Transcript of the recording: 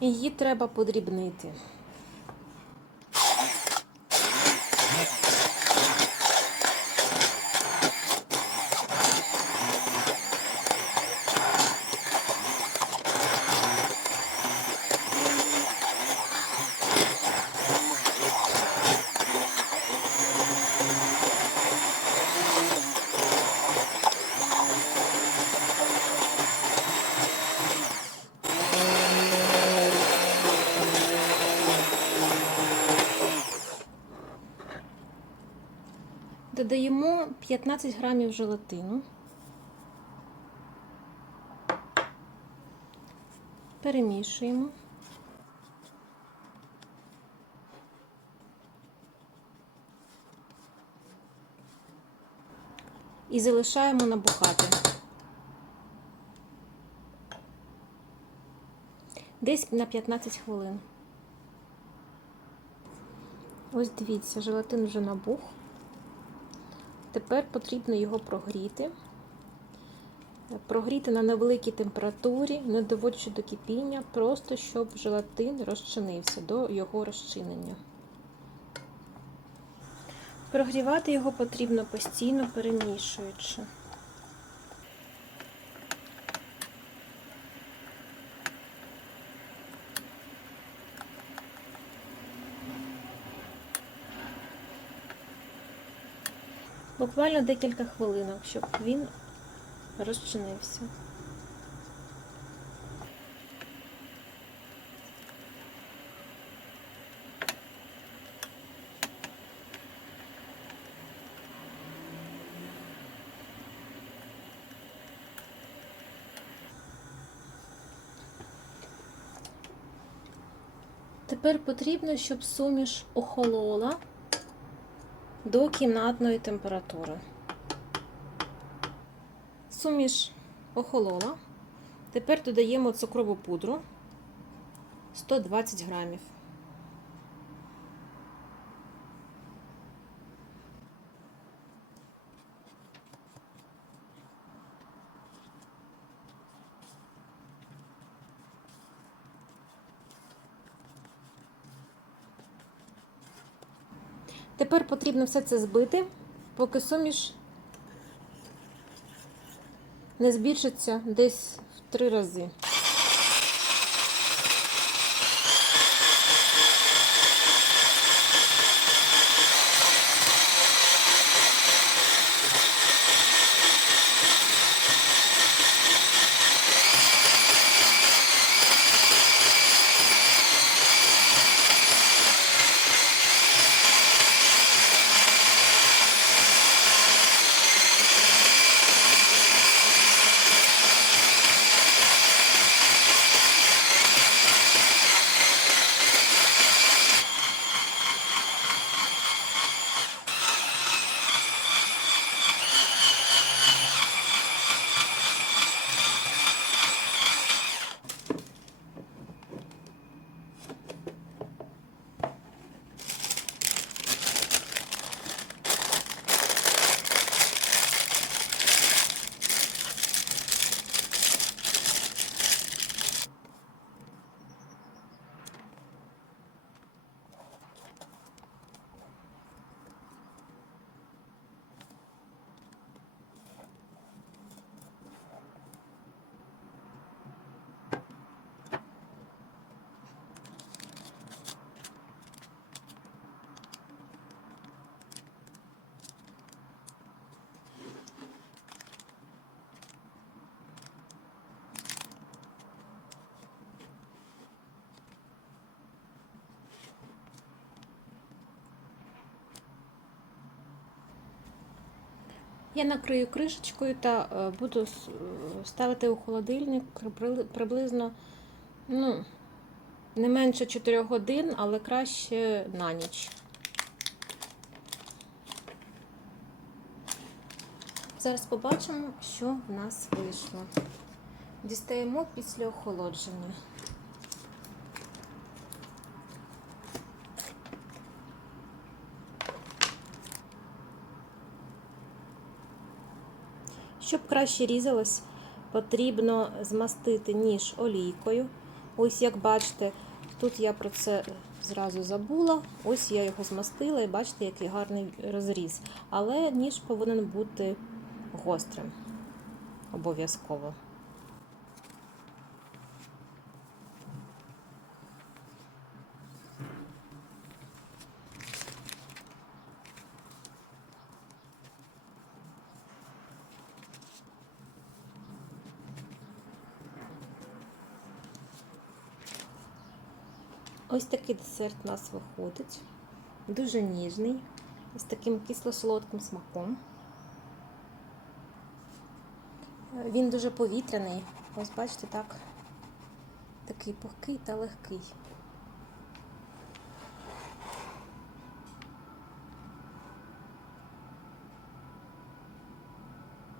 Її треба подрібнити. Додаємо 15 грамів желатину. Перемішуємо. І залишаємо набухати. Десь на 15 хвилин. Ось дивіться, желатин вже набух. Тепер потрібно його прогріти. Прогріти на невеликій температурі, не доводячи до кипіння, просто щоб желатин розчинився до його розчинення. Прогрівати його потрібно постійно перемішуючи. Буквально декілька хвилинок, щоб він розчинився. Тепер потрібно, щоб суміш охолола до кімнатної температури. Суміш охолола. Тепер додаємо цукрову пудру 120 грамів. Тепер потрібно все це збити, поки суміш не збільшиться десь в три рази. Я накрию кришечкою та е, буду е, ставити у холодильник приблизно ну, не менше 4 годин, але краще на ніч. Зараз побачимо, що в нас вийшло. Дістаємо після охолодження. Щоб краще різалось, потрібно змастити ніж олійкою, Ось як бачите, тут я про це зразу забула. Ось я його змастила і бачите, який гарний розріз. Але ніж повинен бути гострим. Обов'язково. Ось такий десерт у нас виходить. Дуже ніжний, з таким кисло-солодким смаком. Е, Він дуже повітряний. Ось бачите, так. Такий пухкий та легкий.